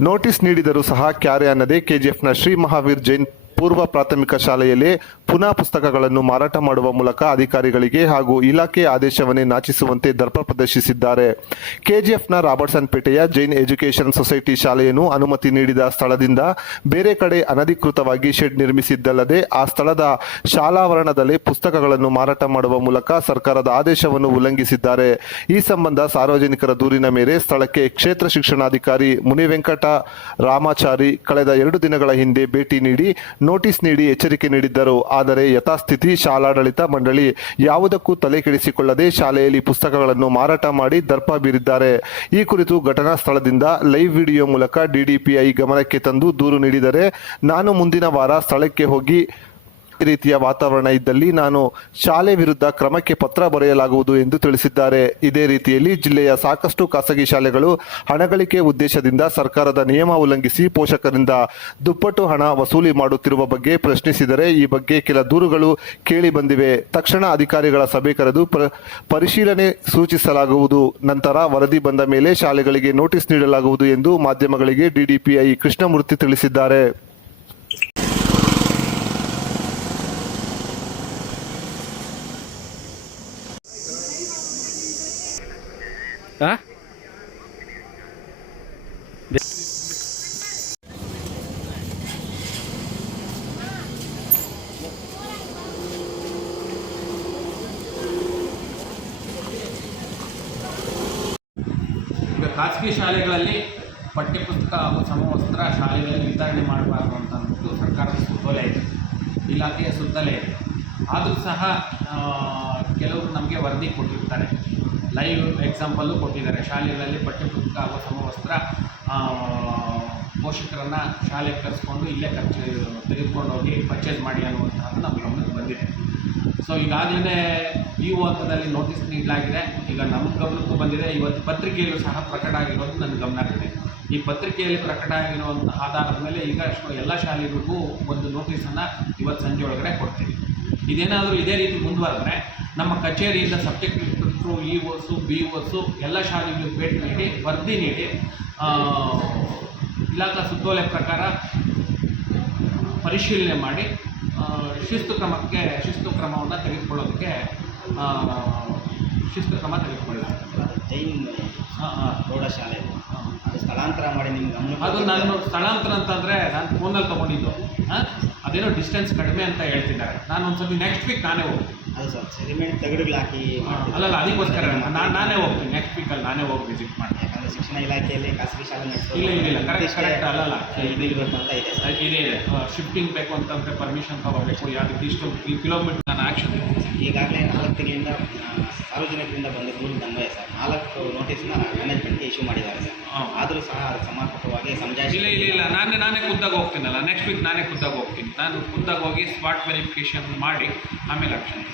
Notice ನೀಡಿದರೂ ಸಹ ಕ್ಯಾರೆ ಅನ್ನದೆ ಕೆಜಿಎಫ್ನ ಶ್ರೀ ಮಹಾವೀರ್ ಜೈನ್ ಪೂರ್ವ ಪ್ರಾಥಮಿಕ ಶಾಲೆಯಲ್ಲಿ ಪುನಃ ಪುಸ್ತಕಗಳನ್ನು ಮಾರಾಟ ಮಾಡುವ ಮೂಲಕ ಅಧಿಕಾರಿಗಳಿಗೆ ಹಾಗೂ ಇಲಾಖೆ ಆದೇಶವನ್ನೇ ನಾಚಿಸುವಂತೆ ದರ್ಪ ಪ್ರದರ್ಶಿಸಿದ್ದಾರೆ. ಕೆಜಿಎಫ್ನ ರಾಬರ್ಟ್ಸನ್ ಪೇಟೆಯ ಜೈನ್ ಎಜುಕೇಷನ್ ಸೊಸೈಟಿ ಶಾಲೆಯನ್ನು ಅನುಮತಿ ನೀಡಿದ ಸ್ಥಳದಿಂದ ಬೇರೆ ಕಡೆ ಅನಧಿಕೃತವಾಗಿ ಶೆಡ್ ನಿರ್ಮಿಸಿದ್ದಲ್ಲದೆ ಆ ಸ್ಥಳದ ಶಾಲಾವರಣದಲ್ಲಿ ಪುಸ್ತಕಗಳನ್ನು ಮಾರಾಟ ಮಾಡುವ ಮೂಲಕ ಸರ್ಕಾರದ ಆದೇಶವನ್ನು ಉಲ್ಲಂಘಿಸಿದ್ದಾರೆ. ಈ ಸಂಬಂಧ ಸಾರ್ವಜನಿಕರ ದೂರಿನ ಮೇರೆ ಸ್ಥಳಕ್ಕೆ ಕ್ಷೇತ್ರ ಶಿಕ್ಷಣಾಧಿಕಾರಿ ಮುನಿವೆಂಕಟ ರಾಮಾಚಾರಿ ಕಳೆದ ಎರಡು ದಿನಗಳ ಹಿಂದೆ ಭೇಟಿ ನೀಡಿ ನೋಟಿಸ್ ನೀಡಿ ಎಚ್ಚರಿಕೆ ನೀಡಿದ್ದರು. ಆದರೆ ಯಥಾಸ್ಥಿತಿ ಶಾಲಾಡಳಿತ ಮಂಡಳಿ ಯಾವುದಕ್ಕೂ ತಲೆ ಕೆಡಿಸಿಕೊಳ್ಳದೆ ಶಾಲೆಯಲ್ಲಿ ಪುಸ್ತಕಗಳನ್ನು ಮಾರಾಟ ಮಾಡಿ ದರ್ಪ ಬೀರಿದ್ದಾರೆ. ಈ ಕುರಿತು ಘಟನಾ ಸ್ಥಳದಿಂದ ಲೈವ್ ವಿಡಿಯೋ ಮೂಲಕ ಡಿಡಿಪಿಐ ಗಮನಕ್ಕೆ ತಂದು ದೂರು ನೀಡಿದರೆ ನಾನು ಮುಂದಿನ ವಾರ ಸ್ಥಳಕ್ಕೆ ಹೋಗಿ ಈ ರೀತಿಯ ವಾತಾವರಣ ಇದ್ದಲ್ಲಿ ನಾನು ಶಾಲೆ ವಿರುದ್ಧ ಕ್ರಮಕ್ಕೆ ಪತ್ರ ಬರೆಯಲಾಗುವುದು ಎಂದು ತಿಳಿಸಿದ್ದಾರೆ. ಇದೇ ರೀತಿಯಲ್ಲಿ ಜಿಲ್ಲೆಯ ಸಾಕಷ್ಟು ಖಾಸಗಿ ಶಾಲೆಗಳು ಹಣಗಳಿಕೆ ಉದ್ದೇಶದಿಂದ ಸರ್ಕಾರದ ನಿಯಮ ಉಲ್ಲಂಘಿಸಿ ಪೋಷಕರಿಂದ ದುಪ್ಪಟ್ಟು ಹಣ ವಸೂಲಿ ಮಾಡುತ್ತಿರುವ ಬಗ್ಗೆ ಪ್ರಶ್ನಿಸಿದರೆ ಈ ಬಗ್ಗೆ ಕೆಲ ದೂರುಗಳು ಕೇಳಿ ಬಂದಿವೆ. ತಕ್ಷಣ ಅಧಿಕಾರಿಗಳ ಸಭೆ ಕರೆದು ಪ್ರ- ಪರಿಶೀಲನೆ ಸೂಚಿಸಲಾಗುವುದು. ನಂತರ ವರದಿ ಬಂದ ಮೇಲೆ ಶಾಲೆಗಳಿಗೆ ನೋಟಿಸ್ ನೀಡಲಾಗುವುದು ಎಂದು ಮಾಧ್ಯಮಗಳಿಗೆ ಡಿಡಿಪಿಐ ಕೃಷ್ಣಮೂರ್ತಿ ತಿಳಿಸಿದ್ದಾರೆ. ಖಾಸಗಿ ಶಾಲೆಗಳಲ್ಲಿ ಪಠ್ಯಪುಸ್ತಕ ಹಾಗೂ ಸಮವಸ್ತ್ರ ಶಾಲೆಗಳಲ್ಲಿ ವಿತರಣೆ ಮಾಡಬಾರ್ದು ಅಂತ ಅಂದ್ಬಿಟ್ಟು ಸರ್ಕಾರದ ಸುತ್ತೋಲೆ ಇದೆ. ಇಲಾಖೆಯ ಸುತ್ತಲೇ ಇದೆ. ಆದರೂ ಸಹ ಕೆಲವರು ನಮಗೆ ವರದಿ ಕೊಟ್ಟಿರ್ತಾರೆ. ಲೈವ್ ಎಕ್ಸಾಂಪಲ್ಲು ಕೊಟ್ಟಿದ್ದಾರೆ. ಶಾಲೆಗಳಲ್ಲಿ ಪಠ್ಯಪುಸ್ತಕ ಹಾಗೂ ಸಮವಸ್ತ್ರ ಪೋಷಕರನ್ನು ಶಾಲೆಗೆ ಕರೆಸ್ಕೊಂಡು ಇಲ್ಲೇ ಖರ್ಚು ತೆಗೆದುಕೊಂಡು ಹೋಗಿ ಪರ್ಚೇಸ್ ಮಾಡಿ ಅನ್ನುವಂಥದ್ದು ನಮ್ಮ ಗಮನಕ್ಕೆ ಬಂದಿದೆ. ಸೊ ಈಗಾಗಲೇ ಈ ಹಂತದಲ್ಲಿ ನೋಟಿಸ್ ನೀಡಲಾಗಿದೆ. ಈಗ ನಮ್ಮ ಗಮನಕ್ಕೂ ಬಂದಿದೆ. ಇವತ್ತು ಪತ್ರಿಕೆಯಲ್ಲೂ ಸಹ ಪ್ರಕಟ ಆಗಿರೋದು ನನ್ನ ಗಮನಕ್ಕಿದೆ ಈ ಪತ್ರಿಕೆಯಲ್ಲಿ ಪ್ರಕಟ ಆಗಿರುವಂಥ ಆಧಾರದ ಮೇಲೆ ಈಗ ಎಲ್ಲ ಶಾಲೆಗಳಿಗೂ ಒಂದು ನೋಟಿಸನ್ನು ಇವತ್ತು ಸಂಜೆ ಒಳಗಡೆ ಕೊಡ್ತೀವಿ. ಇದೇನಾದರೂ ಇದೇ ರೀತಿ ಮುಂದುವರೆದ್ರೆ ನಮ್ಮ ಕಚೇರಿಯಿಂದ ಸಬ್ಜೆಕ್ಟ್ ಇನ್ಸ್ಪೆಕ್ಟ್ರು ಇ ಓಸು ಬಿ ಓಸು ಎಲ್ಲ ಶಾಲೆಗಳಿಗೆ ಭೇಟಿ ನೀಡಿ ವರದಿ ನೀಡಿ ಇಲಾಖಾ ಸುತ್ತೋಲೆ ಪ್ರಕಾರ ಪರಿಶೀಲನೆ ಮಾಡಿ ಶಿಸ್ತು ಕ್ರಮಕ್ಕೆ ಶಿಸ್ತು ಕ್ರಮವನ್ನು ತೆಗೆದುಕೊಳ್ಳೋದಕ್ಕೆ ಶಿಸ್ತು ಕ್ರಮ ತೆಗೆದುಕೊಳ್ಳಲಾಗ್ತದೆ ಅದು ಜೈನ್ ಹಾಂ ಹಾಂ. ಪ್ರೌಢಶಾಲೆ ಅದು ಸ್ಥಳಾಂತರ ಮಾಡಿ ನಿಮ್ಮ ಗಮನ ಅದು ನಾನು ಸ್ಥಳಾಂತರ ಅಂತಂದರೆ ನಾನು ಫೋನಲ್ಲಿ ತೊಗೊಂಡಿದ್ದು. ಹಾಂ? ಅದೇನೋ ಡಿಸ್ಟೆನ್ಸ್ ಕಡಿಮೆ ಅಂತ ಹೇಳ್ತಿದ್ದಾರೆ. ನಾನು ಒಂದ್ಸತಿ ನೆಕ್ಸ್ಟ್ ವೀಕ್ ನಾನೇ ಹೋಗ್ತೀನಿ. ಅದು ಸರ್ ಸಿರಿಮೆಂಟ್ ತಗಡುಗಳು ಹಾಕಿ ಮಾಡ್ತಿದ್ದಾರೆ. ಅಲ್ಲಲ್ಲ ಅದಕ್ಕೋಸ್ಕರ ನಾನು ನಾನೇ ಹೋಗ್ತೀನಿ. ನೆಕ್ಸ್ಟ್ ವೀಕಲ್ಲಿ ನಾನೇ ಹೋಗಿ ವಿಸಿಟ್ ಮಾಡ್ತೀನಿ. ಯಾಕಂದ್ರೆ ಶಿಕ್ಷಣ ಇಲಾಖೆಯಲ್ಲಿ ಖಾಸಗಿ ಶಾಲೆ ನಡೆಸೋದು ಇಲ್ಲ, ಇಲ್ಲ, ಕರೆಕ್ಟ್ ಕರೆಕ್ಟ್ ಅಲ್ಲಲ್ಲ. ಇದು ಇರಬೇಕು ಅಂತ ಇದೆ ಸರ್. ಇದೆ ಇದೆ. ಶಿಫ್ಟಿಂಗ್ ಬೇಕು ಅಂತಂದರೆ ಪರ್ಮಿಷನ್ ತಗೋಬೇಕು. ಯಾವುದಕ್ಕೆ ಇಷ್ಟು ಕಿಲೋಮೀಟರ್ ನಾನು ಆ್ಯಕ್ಷನ್ ಈಗಾಗಲೇ ನಾಲ್ಕು ತಿಂಗಳಿಂದ ಸಾರ್ವಜನಿಕರಿಂದ ಬಂದ ದೂರದ ಅನ್ವಯ ಸರ್. ನಾಲ್ಕು ನೋಟಿಸ್ನ ಮ್ಯಾನೇಜ್ಮೆಂಟ್ಗೆ ಇಶ್ಯೂ ಮಾಡಿದ್ದಾರೆ ಸರ್. ಹಾಂ. ಆದರೂ ಸಹ ಅದು ಸಮರ್ಪಕವಾಗಿ ಸಮಜಾಯಿಸಿ ಇಲ್ಲ ಇಲ್ಲ ಇಲ್ಲ. ನಾನೇ ನಾನೇ ಖುದ್ದಾಗಿ ಹೋಗ್ತೀನಲ್ಲ. ನೆಕ್ಸ್ಟ್ ವೀಕ್ ನಾನೇ ಖುದ್ದಾಗಿ ಹೋಗ್ತೀನಿ. ನಾನು ಖುದ್ದಾಗಿ ಹೋಗಿ ಸ್ಪಾಟ್ ವೆರಿಫಿಕೇಷನ್ ಮಾಡಿ ಆಮೇಲೆ ಆಕ್ಷನ್